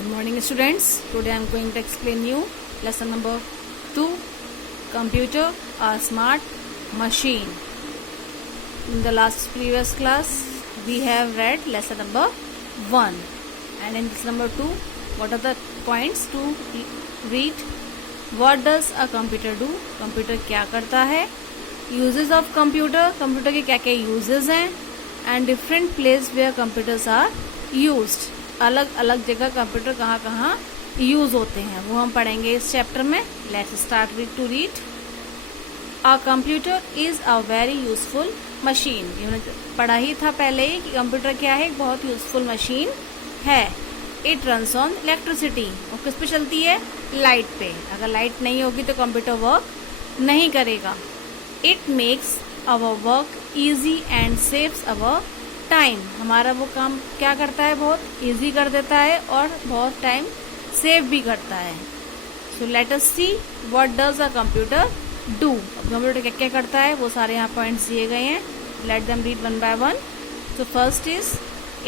Good morning students. Today I am going to explain you lesson number 2, computer a smart machine. In the last previous class we have read lesson number 1 and in lesson number 2 what are the points to read. What does a computer do? Computer क्या करता है, uses of computer, computer के क्या क्या uses हैं and different place where computers are used. अलग अलग जगह कंप्यूटर कहाँ कहाँ यूज होते हैं वो हम पढ़ेंगे इस चैप्टर में. Let's start with two read. A computer is a very useful machine. पढ़ा ही था पहले ही कि कंप्यूटर क्या है, एक बहुत यूजफुल मशीन है. It runs on electricity. और किस पे चलती है? लाइट पे. अगर लाइट नहीं होगी तो कंप्यूटर वर्क नहीं करेगा. It makes our work easy and saves our time. हमारा वो काम क्या करता है, बहुत इजी कर देता है और बहुत टाइम सेव भी करता है. So let us see what does a computer do. अब कंप्यूटर क्या क्या करता है वो सारे यहाँ पॉइंट्स दिए गए हैं. Let them read one by one. So first is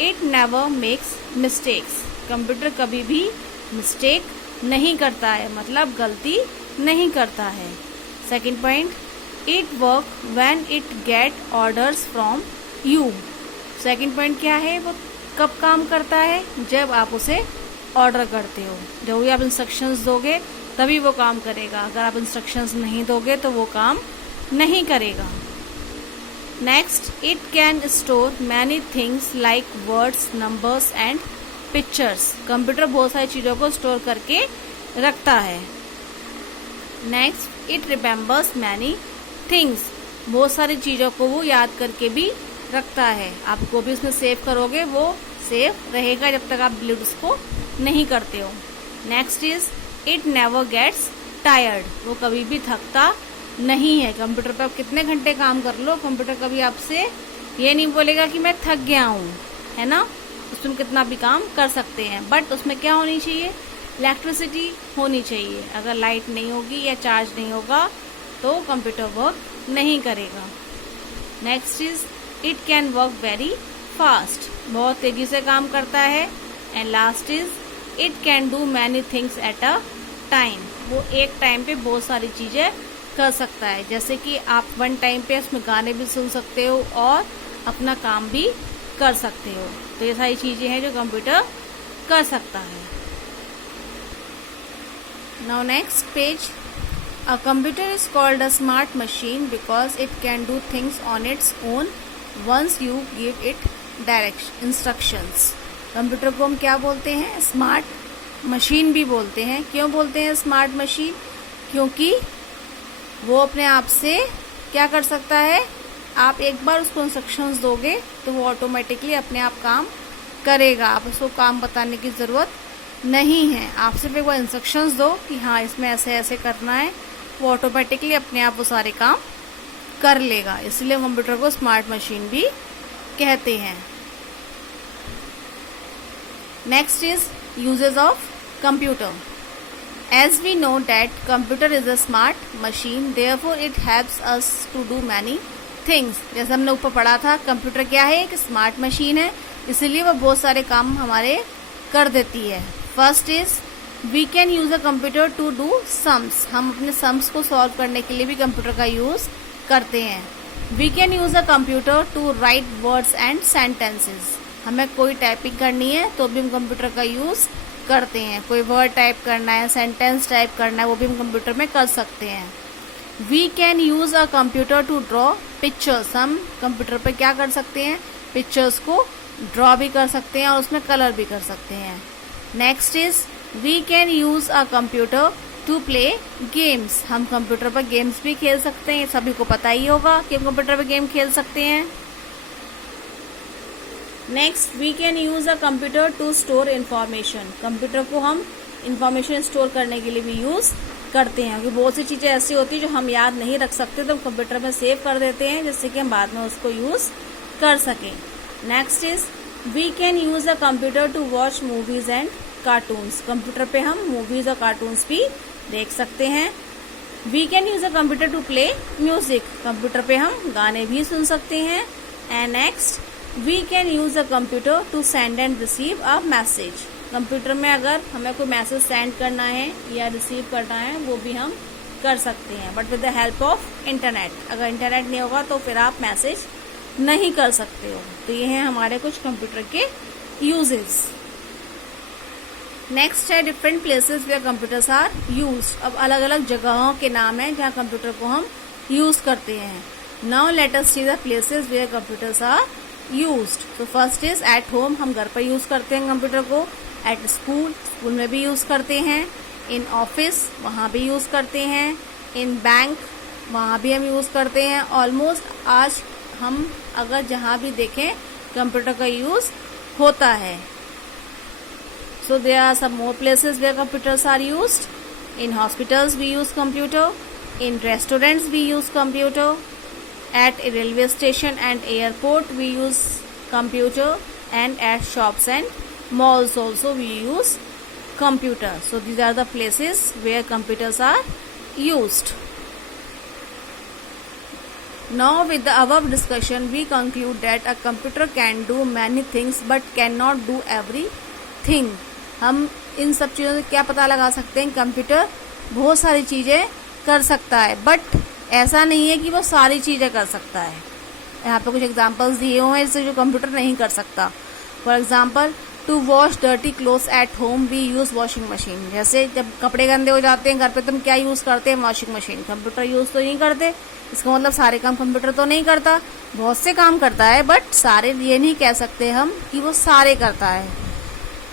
it never makes mistakes. Computer कभी भी मिस्टेक नहीं करता है, मतलब गलती नहीं करता है. Second point, it work when it get orders from you. Second point क्या है, वो कब काम करता है? जब आप उसे ऑर्डर करते हो. जब भी आप इंस्ट्रक्शंस दोगे तभी वो काम करेगा. अगर आप इंस्ट्रक्शंस नहीं दोगे तो वो काम नहीं करेगा. Next, it can store many things like words, numbers and pictures. Computer बहुत सारी चीज़ों को स्टोर करके रखता है. Next, it remembers many things. बहुत सारी चीज़ों को वो याद करके भी रखता है. आपको भी उसमें सेव करोगे वो सेव रहेगा जब तक आप डिलीट उसको नहीं करते हो. Next is it never gets tired. वो कभी भी थकता नहीं है. कंप्यूटर पर आप कितने घंटे काम कर लो, कंप्यूटर कभी आपसे ये नहीं बोलेगा कि मैं थक गया हूँ, है ना. उसमें कितना भी काम कर सकते हैं, बट उसमें क्या होनी चाहिए, इलेक्ट्रिसिटी होनी चाहिए. अगर लाइट नहीं होगी या चार्ज नहीं होगा तो कंप्यूटर वर्क नहीं करेगा. Next is it can work very fast. बहुत तेजी से काम करता है. And last is it can do many things at a time. वो एक टाइम पे बहुत सारी चीजें कर सकता है. जैसे कि आप वन टाइम पे उसमें गाने भी सुन सकते हो और अपना काम भी कर सकते हो. तो ये सारी चीजें हैं जो कंप्यूटर कर सकता है. Now next page. A computer is called a smart machine because it can do things on its own once you give it instructions. Computer को हम क्या बोलते हैं? स्मार्ट मशीन भी बोलते हैं. क्यों बोलते हैं स्मार्ट मशीन? क्योंकि वो अपने आप से क्या कर सकता है, आप एक बार उसको इंस्ट्रक्शंस दोगे तो वो ऑटोमेटिकली अपने आप काम करेगा. आप उसको काम बताने की ज़रूरत नहीं है. आप सिर्फ एक बार इंस्ट्रक्शंस दो कि हाँ इसमें ऐसे ऐसे करना है, वो ऑटोमेटिकली अपने आप वो सारे काम कर लेगा. इसलिए कंप्यूटर को स्मार्ट मशीन भी कहते हैं. Next is uses of computer. As we know that computer is a smart machine, therefore it helps us to do many things. जैसे हमने ऊपर पढ़ा था, कंप्यूटर क्या है, एक स्मार्ट मशीन है, इसीलिए वो बहुत सारे काम हमारे कर देती है. First is we can use a computer to do sums. हम अपने सम्स को सॉल्व करने के लिए भी कंप्यूटर का यूज करते हैं. We can use a computer to write words and sentences. हमें कोई टाइपिंग करनी है तो भी हम कंप्यूटर का यूज करते हैं. कोई वर्ड टाइप करना है, सेंटेंस टाइप करना है, वो भी हम कंप्यूटर में कर सकते हैं. We can use a computer to draw pictures. हम कंप्यूटर पे क्या कर सकते हैं, पिक्चर्स को ड्रॉ भी कर सकते हैं और उसमें कलर भी कर सकते हैं. Next is we can use a computer to play games. हम कंप्यूटर पर गेम्स भी खेल सकते हैं. सभी को पता ही होगा कि हम कंप्यूटर पर गेम खेल सकते हैं. Next, we can use a computer to store information. Computer को हम इंफॉर्मेशन स्टोर करने के लिए भी यूज करते हैं, क्योंकि बहुत सी चीजें ऐसी होती है जो हम याद नहीं रख सकते तो हम कंप्यूटर में सेव कर देते हैं जिससे कि हम बाद में उसको यूज कर सकें. Next is we can use a computer to watch movies and cartoons. Computer पे हम मूवीज और कार्टून्स भी देख सकते हैं. We can use a computer to play music. Computer पे हम गाने भी सुन सकते हैं. And next, we can use a computer to send and receive a message. Computer में अगर हमें कोई मैसेज सेंड करना है या रिसीव करना है वो भी हम कर सकते हैं, but with the help of internet. अगर इंटरनेट नहीं होगा तो फिर आप मैसेज नहीं कर सकते हो। तो ये हैं हमारे कुछ कंप्यूटर के यूजेस। नेक्स्ट है different places where computers are used. अब अलग अलग जगहों के नाम हैं जहाँ कंप्यूटर को हम यूज करते हैं। Now let us see the places where computers are used. तो फर्स्ट इज एट होम, हम घर पर यूज करते हैं कंप्यूटर को। एट स्कूल, स्कूल में भी यूज करते हैं। इन ऑफिस, वहाँ भी यूज करते हैं। इन बैंक, वहाँ भी हम यूज करते हैं। ऑलमोस्ट आज हम अगर जहाँ भी देखें कंप्यूटर का यूज होता है। So there are some more places where computers are used. In hospitals we use computer. In restaurants we use computer. At a railway station and airport we use computer. And at shops and malls also we use computer. So these are the places where computers are used. Now with the above discussion we conclude that a computer can do many things but cannot do everything. हम इन सब चीज़ों से क्या पता लगा सकते हैं? Computer बहुत सारी चीज़ें कर सकता है, बट ऐसा नहीं है कि वो सारी चीज़ें कर सकता है। यहाँ पे कुछ एग्जांपल्स दिए हुए हैं जिससे जो कंप्यूटर नहीं कर सकता। For example, to wash dirty clothes at home we use washing machine. जैसे जब कपड़े गंदे हो जाते हैं घर पे, तुम क्या यूज़ करते हैं? Washing machine. कंप्यूटर यूज़ तो नहीं करते। इसका मतलब सारे काम कंप्यूटर तो नहीं करता, बहुत से काम करता है, बट सारे ये नहीं कह सकते हम कि वो सारे करता है।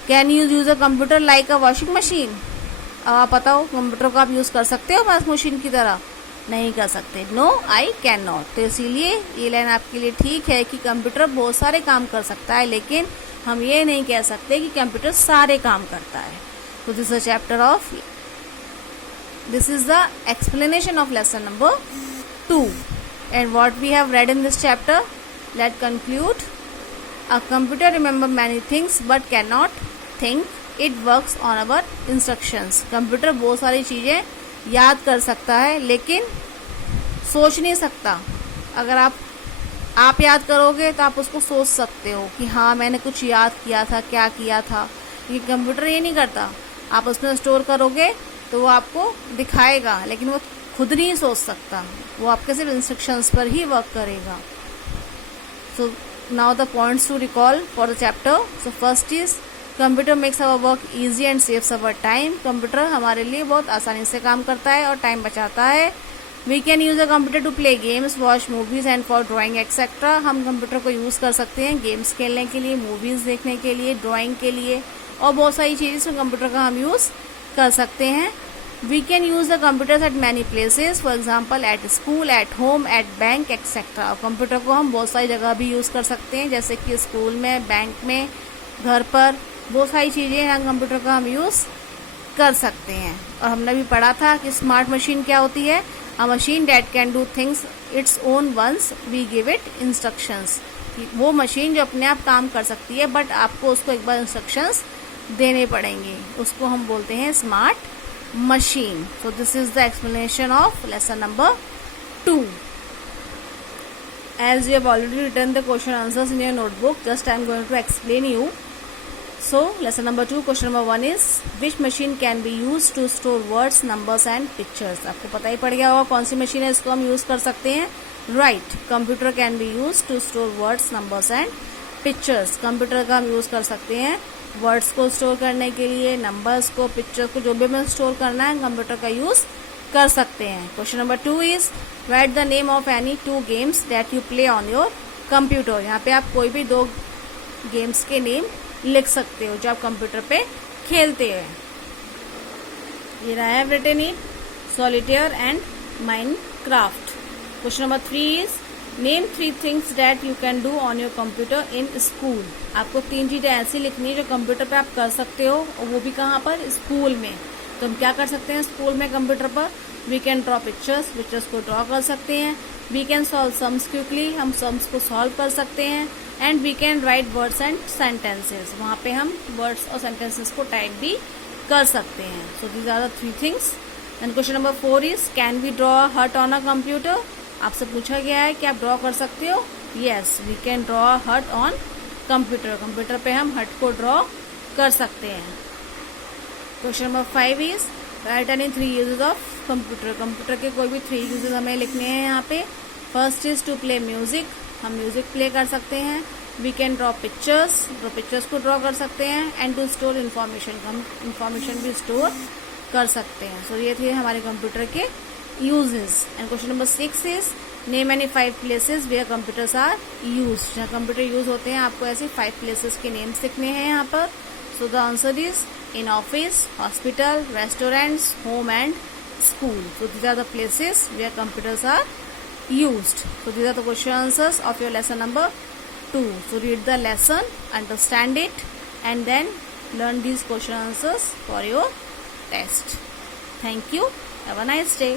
Can you use a computer like a washing machine? अब आप बताओ, कंप्यूटर को आप यूज़ कर सकते हो वॉशिंग मशीन की तरह? नहीं कर सकते। No, I can not. तो इसीलिए ये लाइन आपके लिए ठीक है कि कंप्यूटर बहुत सारे काम कर सकता है, लेकिन हम ये नहीं कह सकते कि कंप्यूटर सारे काम करता है। तो this is chapter of, this is the explanation of lesson number 2 and what we have read in this chapter. Let conclude. A computer remember many things but cannot think. It works on our instructions. Computer बहुत सारी चीज़ें याद कर सकता है लेकिन सोच नहीं सकता। अगर आप याद करोगे तो आप उसको सोच सकते हो कि हाँ मैंने कुछ याद किया था, क्या किया था। ये कंप्यूटर ये नहीं करता। आप उसमें स्टोर करोगे तो वो आपको दिखाएगा, लेकिन वो खुद नहीं सोच सकता। वो आपके सिर्फ इंस्ट्रक्शंस पर ही वर्क करेगा। So now the points to recall for the chapter. So first is computer makes our work easy and saves our time. Computer हमारे लिए बहुत आसानी से काम करता है और टाइम बचाता है। We can use a computer to play games, watch movies and for drawing etc. हम कंप्यूटर को यूज़ कर सकते हैं गेम्स खेलने के लिए, मूवीज़ देखने के लिए, ड्राइंग के लिए और बहुत सारी चीज़ें कंप्यूटर का हम यूज़ कर सकते हैं। We can use the computers at many places, for example at school, at home, at bank, etc. Computer को हम बहुत सारी जगह भी यूज़ कर सकते हैं, जैसे कि स्कूल में, बैंक में, घर पर, बहुत सारी चीज़ें हैं कंप्यूटर का हम यूज़ कर सकते हैं। और हमने भी पढ़ा था कि स्मार्ट मशीन क्या होती है? A machine that can do things its own once we give it instructions. वो मशीन जो अपने आप काम कर सकती है, बट आपको उसको एक बार इंस्ट्रक्शंस देने पड़ेंगे, उसको हम बोलते हैं smart machine. So this is the explanation of lesson number 2. As you have already written the question answers in your notebook, just I am going to explain you. So lesson number 2, question number 1 is which machine can be used to store words, numbers and pictures? आपको पता ही पड़ गया होगा कौन सी machine है इसको हम use कर सकते हैं। Right, computer can be use to store words, numbers and pictures. Computer का हम यूज कर सकते हैं वर्ड्स को स्टोर करने के लिए, नंबर्स को, पिक्चर्स को, जो भी हमें स्टोर करना है कंप्यूटर का यूज कर सकते हैं। Question number 2 is right the name of any 2 games that you play on your computer. यहाँ पे आप कोई भी 2 गेम्स के नेम लिख सकते हो जो आप कंप्यूटर पे खेलते हैं। Here I have written it, Solitaire and Minecraft. Question number 3 is Name 3 things that you can do on your computer in school. आपको 3 चीजें ऐसी लिखनी है जो कंप्यूटर पे आप कर सकते हो, और वो भी कहाँ पर? स्कूल में। तो हम क्या कर सकते हैं स्कूल में कंप्यूटर पर? We can draw pictures, pictures को ड्रॉ कर सकते हैं। We can solve sums quickly, हम सम्स को सॉल्व कर सकते हैं। And we can write words and sentences, वहाँ पे हम वर्ड्स और सेंटेंसेस को टाइप भी कर सकते हैं। So these are the 3 things. And question number 4 is can we draw heart on a computer. आपसे पूछा गया है कि आप ड्रॉ कर सकते हो। Yes, we can draw heart on computer. Computer पे हम हर्ट को ड्रॉ कर सकते हैं. Question number 5 is write any 3 uses of computer. Computer के कोई भी 3 यूजेस हमें लिखने हैं यहाँ पे. First is to play music. हम म्यूजिक प्ले कर सकते हैं. We can draw pictures. Pictures को ड्रॉ कर सकते हैं. And to store information. हम इन्फॉर्मेशन भी स्टोर कर सकते हैं. सो ये थे हमारे कंप्यूटर के uses. And question number 6 is name any 5 places where computers are use. जहाँ कंप्यूटर यूज होते हैं आपको ऐसे 5 प्लेसेस के नेम्स लिखने हैं यहाँ पर. So the answer is in office, hospital, restaurants, home and school. So these are the places where computers are used. So these are the question answers of your lesson number 2. So read the lesson, understand it, and then learn these question answers for your test. Thank you. Have a nice day.